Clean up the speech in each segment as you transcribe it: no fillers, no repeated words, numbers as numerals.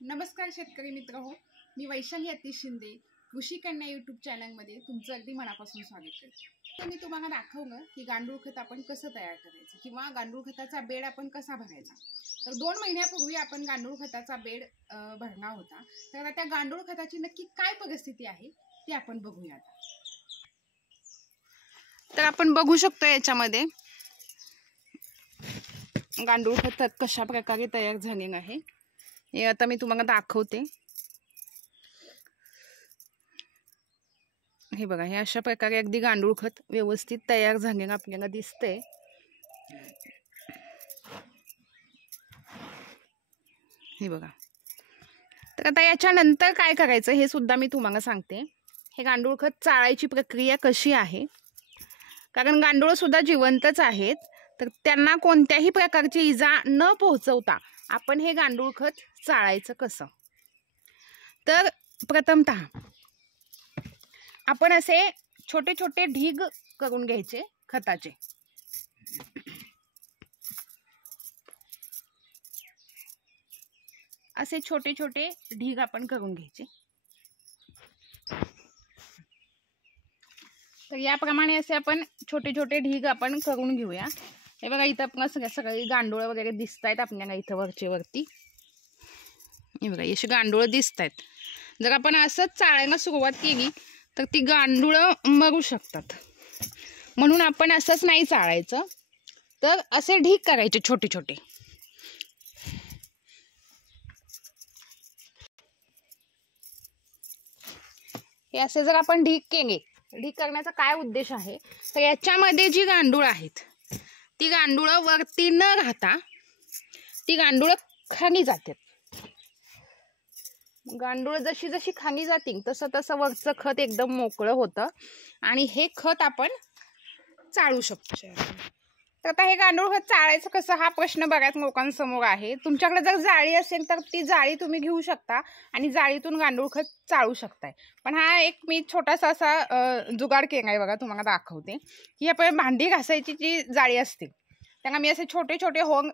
नमस्कार शेतकरी मित्र हो, मी वैशाली अतिश शिंदे कृषी कन्या यूट्यूब चॅनलमध्ये तुमचं अगदी मनापासून स्वागत करते. तर मी तुम्हाला दाखवलं की गांडूळ खत आपण कसं तयार करायचं किंवा गांडूळ खताचा बेड आपण कसा भरायचा. तर 2 महिन्यापूर्वी आपण गांडूळ खताचा बेड भरला होता. तर त्या गांडूळ खताची नक्की काय परिस्थिती आहे ती आपण बघूया. तर आपण बघू शकतो याच्यामध्ये गांडूळ खत कशा प्रकारे तयार झालेलं आहे हे आता मी तुम्हाला दाखवते. हे बघा, हे अशा प्रकारे अगदी गांडूळ खत व्यवस्थित तयार झालेलं आपल्याला दिसतंय. हे बघा, तर आता याच्यानंतर काय करायचं हे सुद्धा मी तुम्हाला सांगते. हे गांडूळ खत चाळायची प्रक्रिया कशी आहे, कारण गांडूळ सुद्धा जिवंतच आहेत, तर त्यांना कोणत्याही प्रकारची इजा न पोहोचवता आपण हे गांडूळ खत चाळायचं कसं. तर प्रथमतः आपण असे छोटे छोटे ढीग करून घ्यायचे खताचे. असे छोटे छोटे ढीग आपण करून घ्यायचे. तर याप्रमाणे असे आपण छोटे छोटे ढीग आपण करून घेऊया. हे बघा, इथं आपण सगळी गांडूळ वगैरे दिसत आहेत आपल्याला इथं वरती. हे बघा, अशी गांडूळ दिसत आहेत. जर आपण असंच चाळायला सुरुवात केली तर ती गांडूळं मरू शकतात, म्हणून आपण असंच नाही चाळायचं. तर असे ढीग करायचे छोटे छोटे. हे असे जर आपण ढीग केले, ढीग करण्याचा काय उद्देश आहे, तर याच्यामध्ये जी गांडूळ आहेत ती गांडूळं वरती न राहता ती गांडूळं खाली जातात. गांडूळ जशी जशी खाली जातील तसं तसं वरचं खत एकदम मोकळं होतं आणि हे खत आपण चाळू शकतो. तर आता हे गांडूळ खत चाळायचं कसं हा प्रश्न बऱ्याच लोकांसमोर आहे. तुमच्याकडे जर जाळी असेल तर ती जाळी तुम्ही घेऊ शकता आणि जाळीतून गांडूळ खत चाळू शकताय. पण हा एक मी छोटासा असा जुगाड केला आहे बघा, तुम्हाला दाखवते. की आपण भांडी घासायची जी जाळी असते त्यांना मी असे छोटे छोटे होल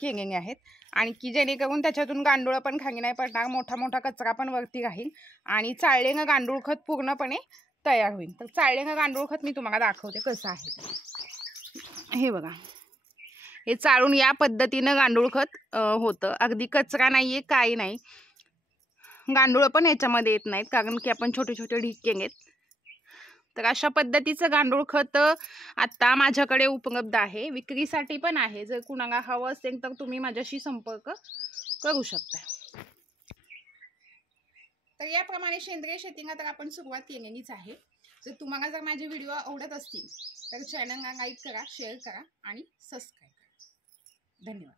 केलेले आहेत, आणि की जेणेकरून त्याच्यातून गांडूळ पण खाली नाही पडणार, मोठा मोठा कचरा पण वरती राहील आणि चाळलेलं गांडूळ खत पूर्णपणे तयार होईल. तर चाळलेलं गांडूळ खत मी तुम्हाला दाखवते कसं आहे. हे बघा, हे चाळून या पद्धतीनं गांडूळ खत होतं. अगदी कचरा नाहीये, काही नाही. गांडूळ पण याच्यामध्ये येत नाहीत कारण की आपण छोटे छोटे ढीग केलेत. तर अशा पद्धतीचं गांडूळ खत आता माझ्याकडे उपलब्ध आहे, विक्रीसाठी पण आहे. जर कुणाला हवं असेल तर तुम्ही माझ्याशी संपर्क करू शकता. तर याप्रमाणे सेंद्रिय शेतीला तर आपण सुरुवात केलेलीच आहे. जर तुम्हाला जर माझे व्हिडिओ आवडत असतील तर चॅनलला लाईक करा, शेअर करा आणि सबस्क्राईब करा. धन्यवाद.